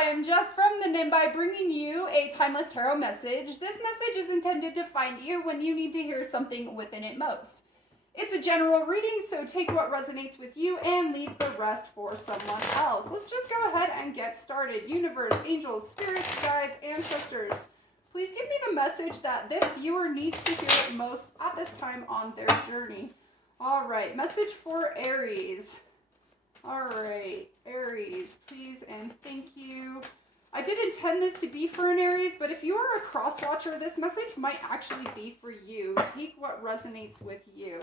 I am Jess from the Nimbi, bringing you a timeless tarot message. This message is intended to find you when you need to hear something within it most. It's a general reading, so take what resonates with you and leave the rest for someone else. Let's just go ahead and get started. Universe, angels, spirits, guides, ancestors, please give me the message that this viewer needs to hear most at this time on their journey. All right, message for Aries. All right, Aries, please and thank you. I did intend this to be for an Aries, but if you are a cross watcher, this message might actually be for you. Take what resonates with you.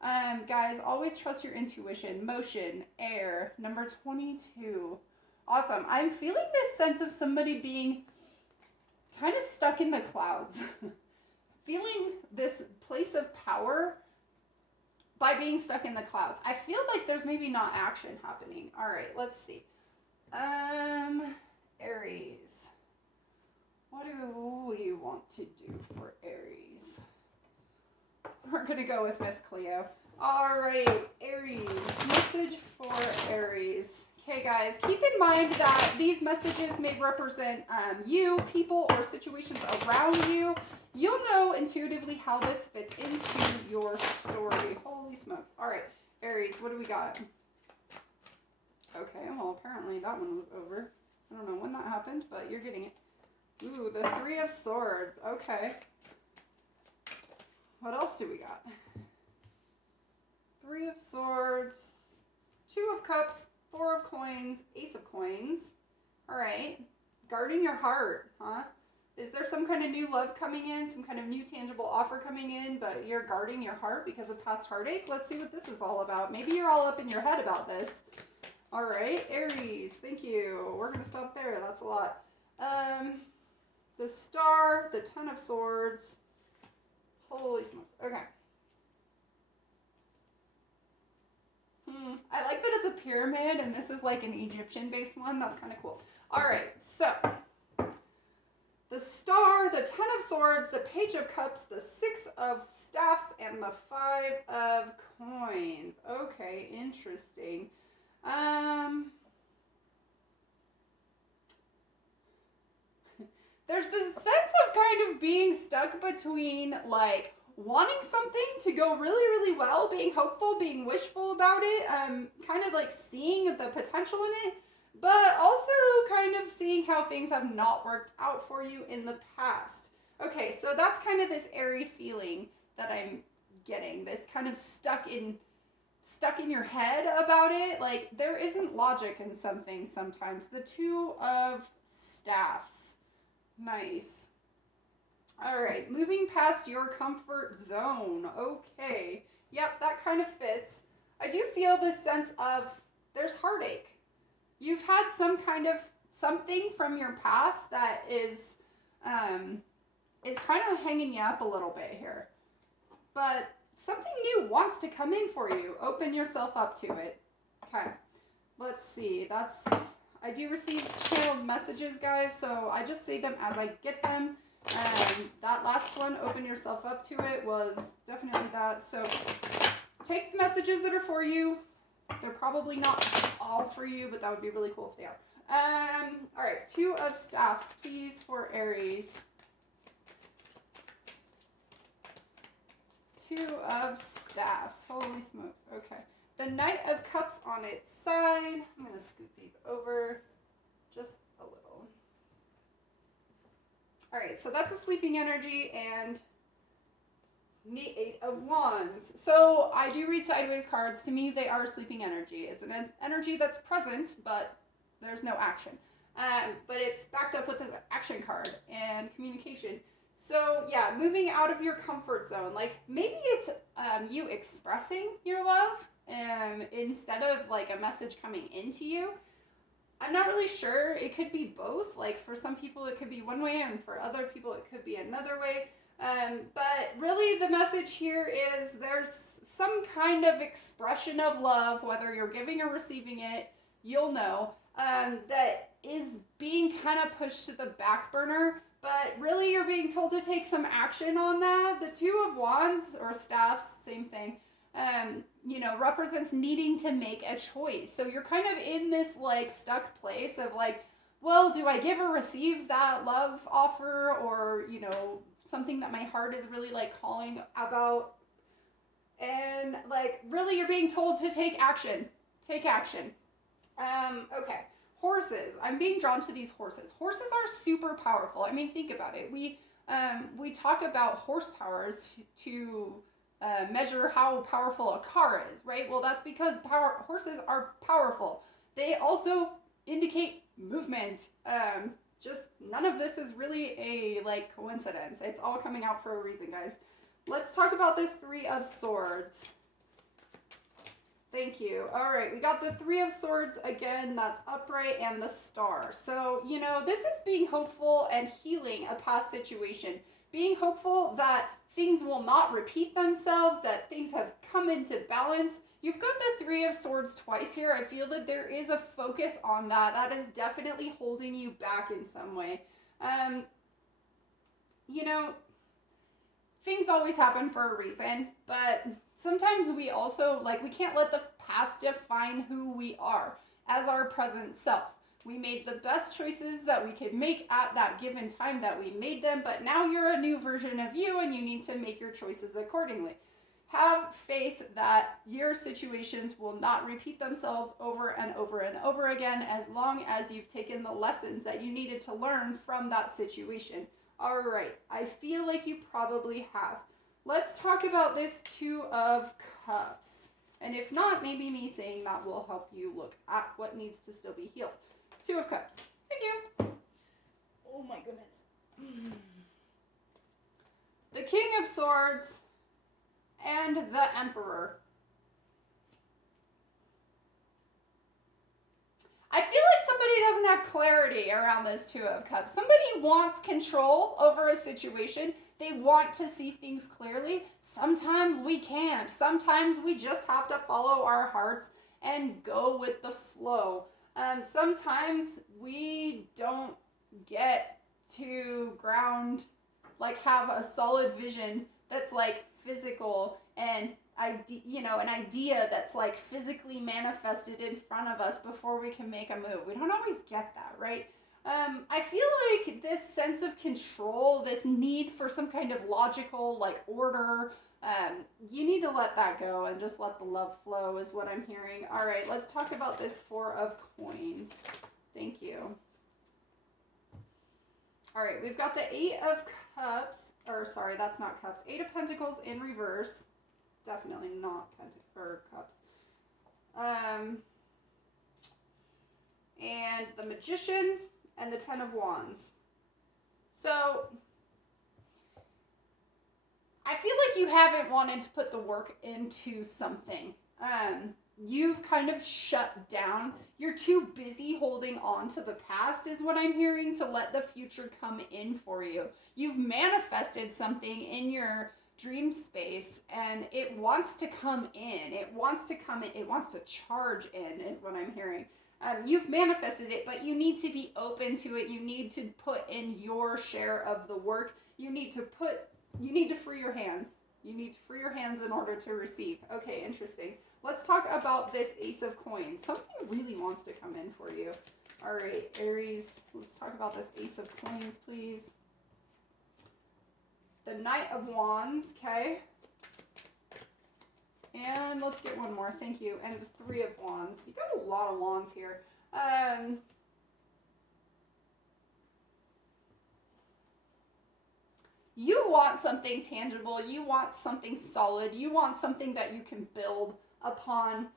Guys, always trust your intuition. Motion, air, number 22. Awesome. I'm feeling this sense of somebody being kind of stuck in the clouds. Feeling this place of power by being stuck in the clouds. I feel like there's maybe not action happening. All right, let's see. Aries. What do you want to do for Aries? We're going to go with Miss Cleo. All right, Aries. Message for Aries. Okay, guys, keep in mind that these messages may represent you, people, or situations around you. You'll know intuitively how this fits into your story. Holy smokes. All right, Aries, what do we got? Okay, well, apparently that one was over. I don't know when that happened, but you're getting it. Ooh, the Three of Swords. Okay. What else do we got? Three of Swords, Two of Cups, Four of Coins, Ace of Coins. All right. Guarding your heart, huh? Is there some kind of new love coming in, some kind of new tangible offer coming in, but you're guarding your heart because of past heartache? Let's see what this is all about. Maybe you're all up in your head about this. All right, Aries, thank you. We're going to stop there. That's a lot. The Star, the Ten of Swords. Holy smokes. Okay. I like that it's a pyramid and this is like an Egyptian-based one. That's kind of cool. All right, so the Star, the Ten of Swords, the Page of Cups, the Six of Staffs, and the Five of Coins. Okay, interesting. There's this sense of kind of being stuck between like wanting something to go really, really well, being hopeful, being wishful about it, kind of like seeing the potential in it, but also kind of seeing how things have not worked out for you in the past. Okay, so that's kind of this airy feeling that I'm getting, this kind of stuck in your head about it. Like there isn't logic in some things sometimes. The Two of Staffs. Nice. All right, moving past your comfort zone. Okay. Yep, that kind of fits. I do feel this sense of there's heartache. You've had some kind of something from your past that is kind of hanging you up a little bit here. But something new wants to come in for you. Open yourself up to it. Okay. Let's see. I do receive channeled messages, guys, so I just say them as I get them. That last one, open yourself up to it, was definitely that. So take the messages that are for you. They're probably not all for you, but that would be really cool if they are. All right, Two of Staffs, please, for Aries. Two of Staffs. Holy smokes. Okay. The Knight of Cups on its side. I'm going to scoot these over just a little. All right, so that's a sleeping energy and the Eight of Wands. So I do read sideways cards. To me, they are sleeping energy. It's an energy that's present, but there's no action. But it's backed up with this action card and communication. So yeah, moving out of your comfort zone. Like maybe it's you expressing your love instead of like a message coming into you. I'm not really sure. It could be both. Like for some people it could be one way and for other people it could be another way. But really the message here is there's some kind of expression of love, whether you're giving or receiving it, you'll know, that is being kind of pushed to the back burner. But really you're being told to take some action on that. The Two of Wands or Staffs, same thing. represents needing to make a choice. So you're kind of in this like stuck place of like, well, do I give or receive that love offer, or, you know, something that my heart is really like calling about? And like, really, you're being told to take action. Take action. Okay. Horses. I'm being drawn to these horses. Horses are super powerful. I mean, think about it. We talk about horsepowers to measure how powerful a car is, right? Well, that's because horses are powerful. They also indicate movement. Just none of this is really a like coincidence. It's all coming out for a reason, guys. Let's talk about this Three of Swords. Thank you. All right, we got the Three of Swords again, that's upright, and the Star. So, you know, this is being hopeful and healing a past situation. Being hopeful that things will not repeat themselves, that things have come into balance. You've got the Three of Swords twice here. I feel that there is a focus on that. That is definitely holding you back in some way. You know, things always happen for a reason, but sometimes we also, like, we can't let the past define who we are as our present self. We made the best choices that we could make at that given time that we made them, but now you're a new version of you and you need to make your choices accordingly. Have faith that your situations will not repeat themselves over and over and over again, as long as you've taken the lessons that you needed to learn from that situation. All right, I feel like you probably have. Let's talk about this Two of Cups. And if not, maybe me saying that will help you look at what needs to still be healed. Two of Cups. Thank you. Oh my goodness. The King of Swords and the Emperor. I feel like somebody doesn't have clarity around this Two of Cups. Somebody wants control over a situation. They want to see things clearly. Sometimes we can't. Sometimes we just have to follow our hearts and go with the flow. Sometimes we don't get to ground, like have a solid vision that's like physical and an idea that's like physically manifested in front of us before we can make a move. We don't always get that, right? I feel like this sense of control, this need for some kind of logical like order, you need to let that go and just let the love flow is what I'm hearing. All right, let's talk about this Four of Coins. Thank you. All right, we've got the Eight of Cups, or sorry, that's not Cups. Eight of Pentacles in reverse. Definitely not Cups. And the Magician and the Ten of Wands. So I feel like you haven't wanted to put the work into something. You've kind of shut down. You're too busy holding on to the past is what I'm hearing to let the future come in for you. You've manifested something in your dream space and it wants to come in. It wants to come in. It wants to charge in is what I'm hearing. You've manifested it, but you need to be open to it. You need to put in your share of the work. You need to free your hands. You need to free your hands in order to receive. Okay, interesting. Let's talk about this Ace of Coins. Something really wants to come in for you. All right, Aries, let's talk about this Ace of Coins, please. The Knight of Wands, okay. And let's get one more, thank you. And the Three of Wands. You got a lot of wands here. You want something tangible. You want something solid. You want something that you can build upon.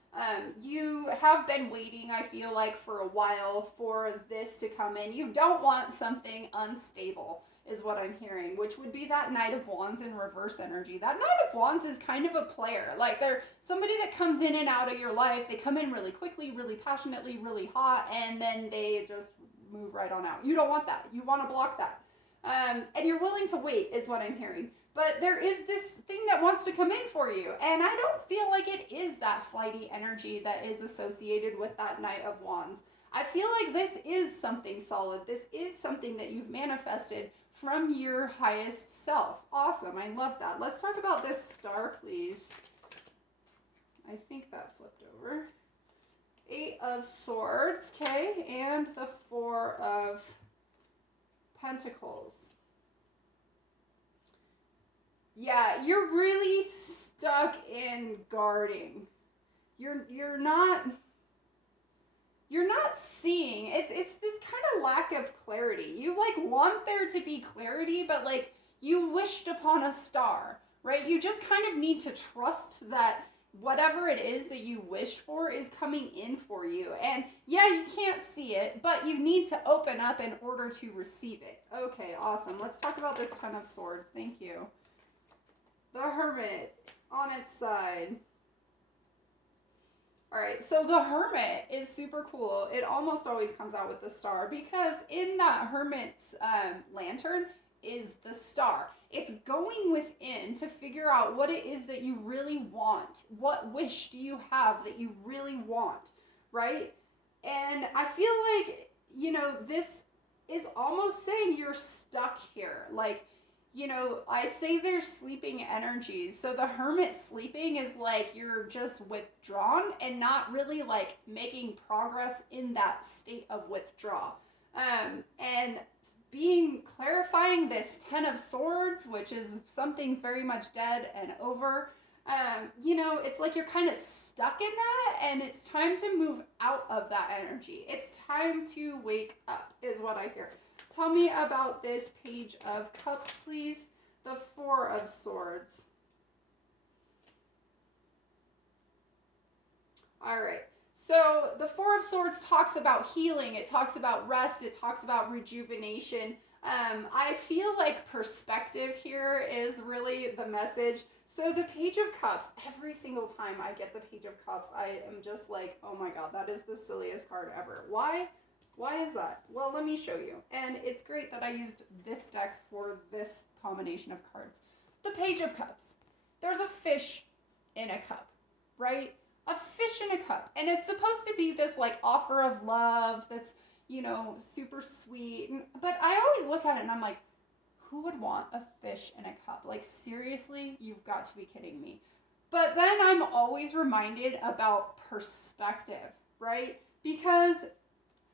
You have been waiting, I feel like, for a while for this to come in. You don't want something unstable, is what I'm hearing, which would be that Knight of Wands in reverse energy. That Knight of Wands is kind of a player. Like, they're somebody that comes in and out of your life. They come in really quickly, really passionately, really hot, and then they just move right on out. You don't want that. You want to block that. And you're willing to wait, is what I'm hearing. But there is this thing that wants to come in for you. And I don't feel like it is that flighty energy that is associated with that Knight of Wands. I feel like this is something solid. This is something that you've manifested from your highest self. Awesome. I love that. Let's talk about this Star, please. I think that flipped over. Eight of Swords, okay, and the Four of Pentacles. Yeah, you're really stuck in guarding. You're not seeing. It's this kind of lack of clarity. You like want there to be clarity, but like you wished upon a star, right? You just kind of need to trust that whatever it is that you wished for is coming in for you. And yeah, you can't see it, but you need to open up in order to receive it. Okay, awesome. Let's talk about this Ten of Swords. Thank you. The Hermit on its side. All right, so the Hermit is super cool. It almost always comes out with the star because in that Hermit's lantern is the star. It's going within to figure out what it is that you really want. What wish do you have that you really want, right? And I feel like, you know, this is almost saying you're stuck here. Like, you know, I say there's sleeping energies. So the Hermit sleeping is like you're just withdrawn and not really like making progress in that state of withdrawal. And clarifying this Ten of Swords, which is something's very much dead and over. You know, it's like you're kind of stuck in that, and it's time to move out of that energy. It's time to wake up, is what I hear. Tell me about this Page of Cups, please. The Four of Swords. All right. So the Four of Swords talks about healing. It talks about rest. It talks about rejuvenation. I feel like perspective here is really the message. So the Page of Cups, every single time I get the Page of Cups, I am just like, oh my God, that is the silliest card ever. Why? Why is that? Well, let me show you. And it's great that I used this deck for this combination of cards. The Page of Cups. There's a fish in a cup, right? A fish in a cup. And it's supposed to be this like offer of love that's, you know, super sweet. But I always look at it and I'm like, who would want a fish in a cup? Like, seriously? You've got to be kidding me. But then I'm always reminded about perspective, right? Because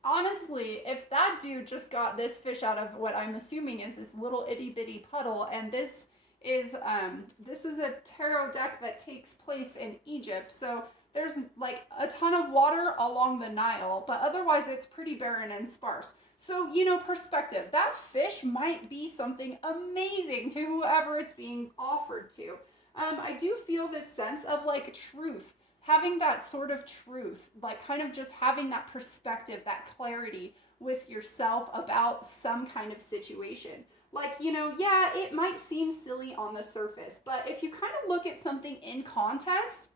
honestly, if that dude just got this fish out of what I'm assuming is this little itty bitty puddle, and this is a tarot deck that takes place in Egypt, so there's like a ton of water along the Nile, but otherwise it's pretty barren and sparse. So, you know, perspective. That fish might be something amazing to whoever it's being offered to. I do feel this sense of like truth. Having that sort of truth, like kind of just having that perspective, that clarity with yourself about some kind of situation. Like, you know, yeah, it might seem silly on the surface, but if you kind of look at something in context,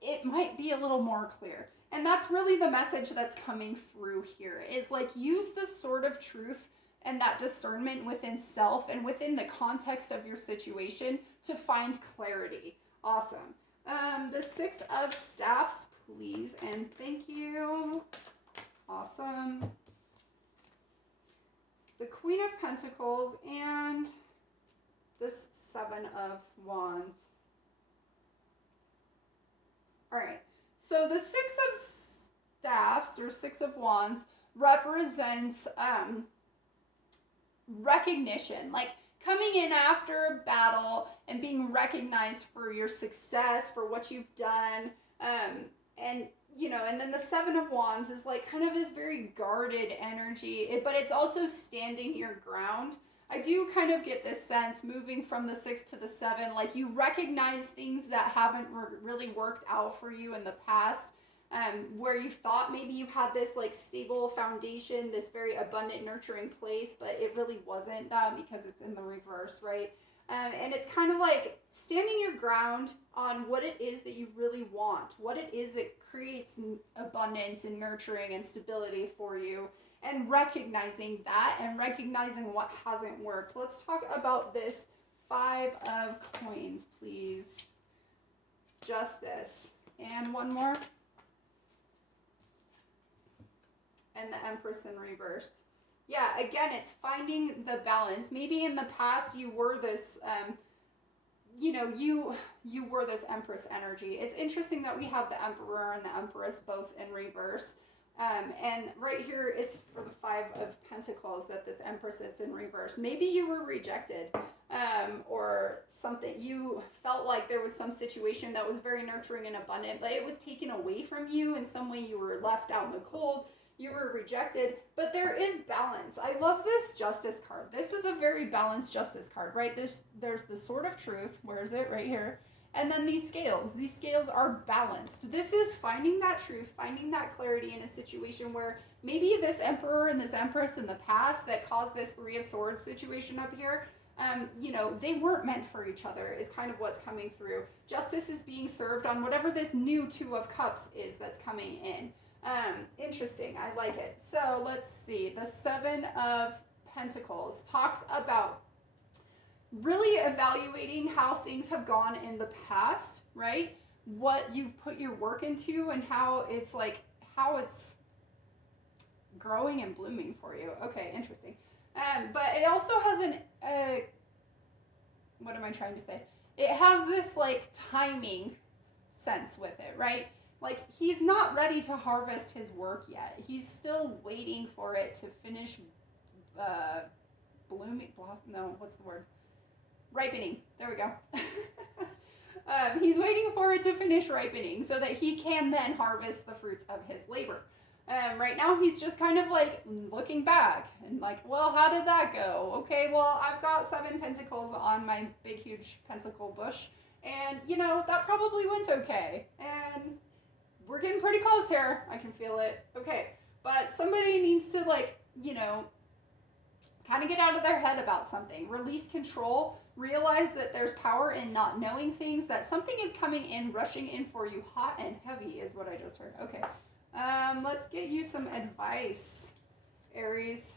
it might be a little more clear. And that's really the message that's coming through here is like use the sort of truth and that discernment within self and within the context of your situation to find clarity. Awesome. The Six of Staffs, please, and thank you. Awesome. The Queen of Pentacles and this Seven of Wands. All right. So the Six of Staffs or Six of Wands represents recognition, like coming in after a battle and being recognized for your success, for what you've done. And, you know, and then the Seven of Wands is like kind of this very guarded energy, but it's also standing your ground. I do kind of get this sense moving from the 6 to the 7, like you recognize things that haven't really worked out for you in the past, where you thought maybe you had this like stable foundation, this very abundant, nurturing place, but it really wasn't because it's in the reverse, right? And it's kind of like standing your ground on what it is that you really want, what it is that creates abundance and nurturing and stability for you. And recognizing that and recognizing what hasn't worked. Let's talk about this Five of Coins, please. Justice. And one more. And the Empress in reverse. Yeah, again, it's finding the balance. Maybe in the past you were this you know, you were this Empress energy. It's interesting that we have the Emperor and the Empress both in reverse. And right here, it's for the Five of Pentacles that this Empress is in reverse. Maybe you were rejected, or something. You felt like there was some situation that was very nurturing and abundant, but it was taken away from you in some way. You were left out in the cold. You were rejected, but there is balance. I love this Justice card. This is a very balanced Justice card, right? There's the Sword of Truth. Where is it? Right here. And then these scales. These scales are balanced. This is finding that truth, finding that clarity in a situation where maybe this Emperor and this Empress in the past that caused this Three of Swords situation up here, you know, they weren't meant for each other is kind of what's coming through. Justice is being served on whatever this new Two of Cups is that's coming in. Interesting. I like it. So let's see. The Seven of Pentacles talks about really evaluating how things have gone in the past, right? What you've put your work into and how it's growing and blooming for you. Okay, interesting. But it also has what am I trying to say? It has this like timing sense with it, right? Like he's not ready to harvest his work yet. He's still waiting for it to finish blooming, blossom, no, what's the word? Ripening. There we go. He's waiting for it to finish ripening so that he can then harvest the fruits of his labor. Right now he's just kind of like looking back and like, well, how did that go? Okay, well, I've got 7 pentacles on my big, huge pentacle bush. And, you know, that probably went okay. And we're getting pretty close here. I can feel it. Okay. But somebody needs to, like, you know, kind of get out of their head about something. Release control. Realize that there's power in not knowing things, that something is coming in, rushing in for you hot and heavy is what I just heard. Okay. Let's get you some advice, Aries.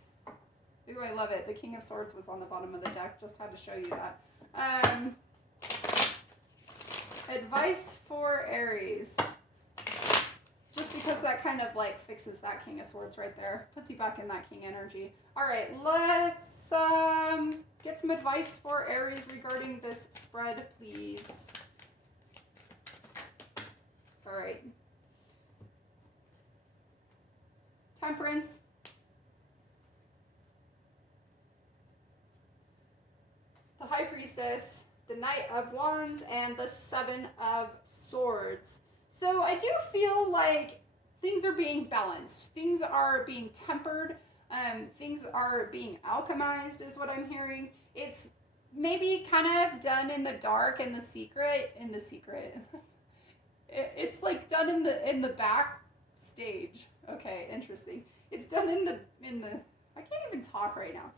Ooh, I love it. The King of Swords was on the bottom of the deck. Just had to show you that. Advice for Aries. Just because that kind of like fixes that King of Swords right there. Puts you back in that King energy. All right, let's get some advice for Aries regarding this spread, please. All right. Temperance. The High Priestess, the Knight of Wands, and the Seven of Swords. So I do feel like things are being balanced. Things are being tempered. Things are being alchemized is what I'm hearing. It's maybe kind of done in the dark, in the secret. It's like done in the back stage. Okay, interesting. It's done in the I can't even talk right now.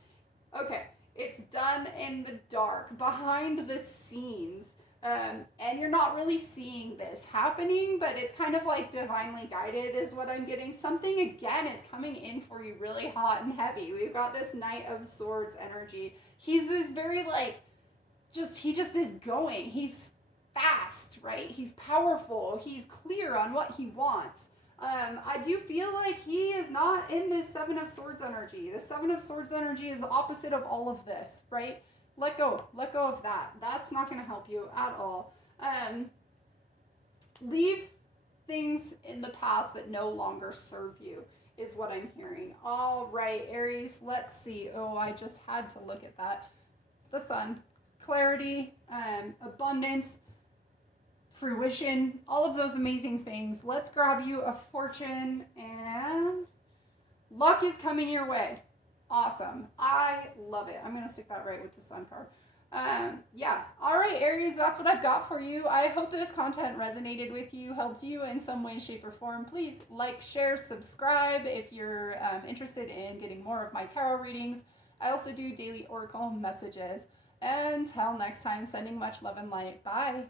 Okay, it's done in the dark, behind the scenes. And you're not really seeing this happening, but it's kind of like divinely guided is what I'm getting. Something again is coming in for you really hot and heavy. We've got this Knight of Swords energy. He's this very like, he just is going. He's fast, right? He's powerful. He's clear on what he wants. I do feel like he is not in this Seven of Swords energy. The Seven of Swords energy is the opposite of all of this, right? Let go of that. That's not going to help you at all. Leave things in the past that no longer serve you is what I'm hearing. All right, Aries, let's see. Oh, I just had to look at that. The Sun, clarity, abundance, fruition, all of those amazing things. Let's grab you a fortune, and luck is coming your way. Awesome. I love it. I'm going to stick that right with the Sun card. Yeah. All right, Aries, that's what I've got for you. I hope this content resonated with you, helped you in some way, shape, or form. Please like, share, subscribe if you're interested in getting more of my tarot readings. I also do daily oracle messages. Until next time, sending much love and light. Bye.